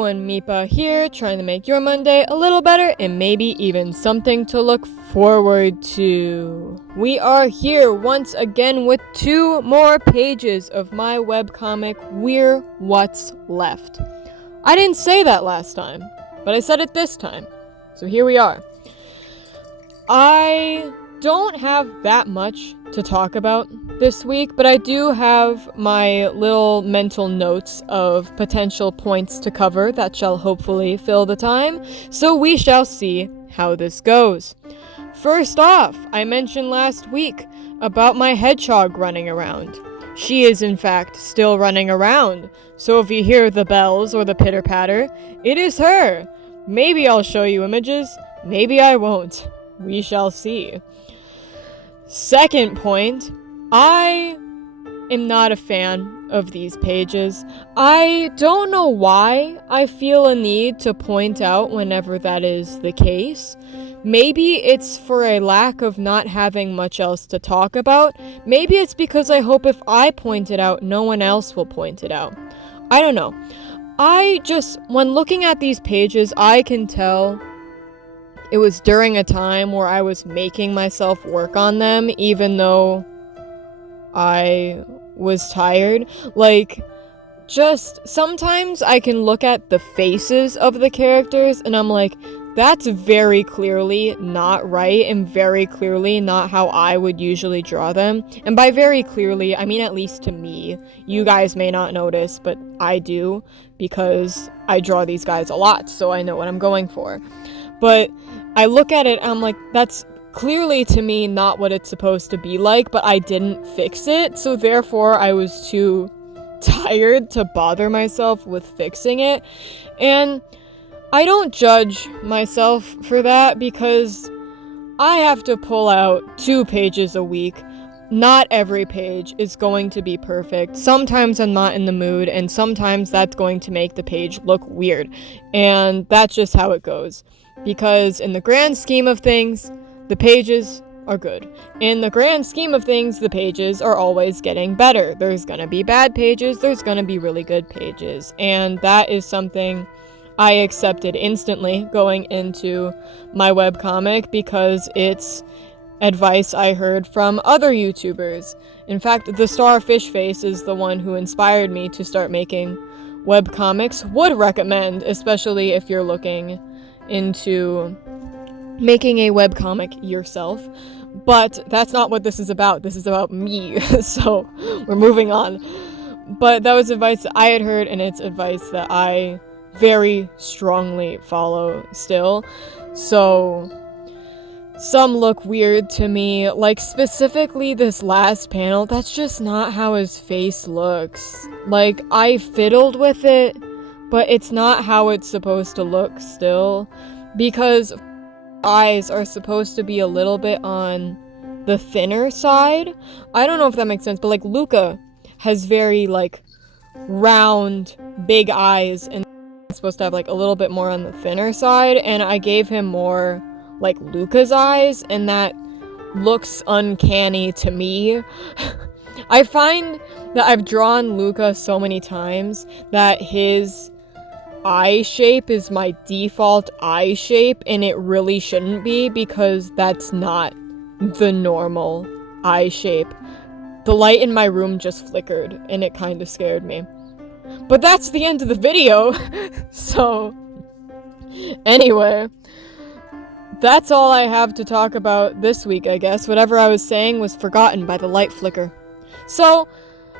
everyone, Mipa here, trying to make your Monday a little better and maybe even something to look forward to. We are here once again with 2 more pages of my webcomic, We're What's Left. I didn't say that last time, but I said it this time, so here we are. I don't have that much to talk about this week, but I do have my little mental notes of potential points to cover that shall hopefully fill the time, so we shall see how this goes. First off, I mentioned last week about my hedgehog running around. She is in fact still running around, so if you hear the bells or the pitter-patter, it is her. Maybe I'll show you images, maybe I won't. We shall see. Second point, I am not a fan of these pages. I don't know why I feel a need to point out whenever that is the case. Maybe it's for a lack of not having much else to talk about. Maybe it's because I hope if I point it out, no one else will point it out. I don't know. When looking at these pages, I can tell it was during a time where I was making myself work on them, even though I was tired. Just sometimes I can look at the faces of the characters and I'm like, that's very clearly not right and very clearly not how I would usually draw them. And by very clearly, I mean at least to me. You guys may not notice, but I do, because I draw these guys a lot, so I know what I'm going for. But I look at it and I'm like, that's clearly to me not what it's supposed to be like, but I didn't fix it, so therefore I was too tired to bother myself with fixing it. And I don't judge myself for that because I have to pull out 2 pages a week. Not every page is going to be perfect. Sometimes I'm not in the mood, and sometimes that's going to make the page look weird. And that's just how it goes. Because in the grand scheme of things, the pages are good. In the grand scheme of things, the pages are always getting better. There's gonna be bad pages, there's gonna be really good pages. And that is something I accepted instantly going into my webcomic because it's advice I heard from other YouTubers. In fact, the Starfish Face is the one who inspired me to start making webcomics. Would recommend, especially if you're looking into making a webcomic yourself. But that's not what this is about. This is about me. So we're moving on. But that was advice that I had heard, and it's advice that I very strongly follow still. So some look weird to me, like specifically this last panel. That's just not how his face looks. Like, I fiddled with it, but it's not how it's supposed to look still, because eyes are supposed to be a little bit on the thinner side. I don't know if that makes sense, but like Luca has very like round, big eyes, and it's supposed to have like a little bit more on the thinner side, and I gave him more like Luca's eyes, and that looks uncanny to me. I find that I've drawn Luca so many times that his eye shape is my default eye shape, and it really shouldn't be, because that's not the normal eye shape. The light in my room just flickered, and it kind of scared me. But that's the end of the video. So, anyway, that's all I have to talk about this week, I guess. Whatever I was saying was forgotten by the light flicker. So,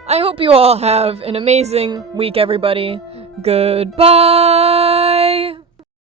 I hope you all have an amazing week, everybody. Goodbye!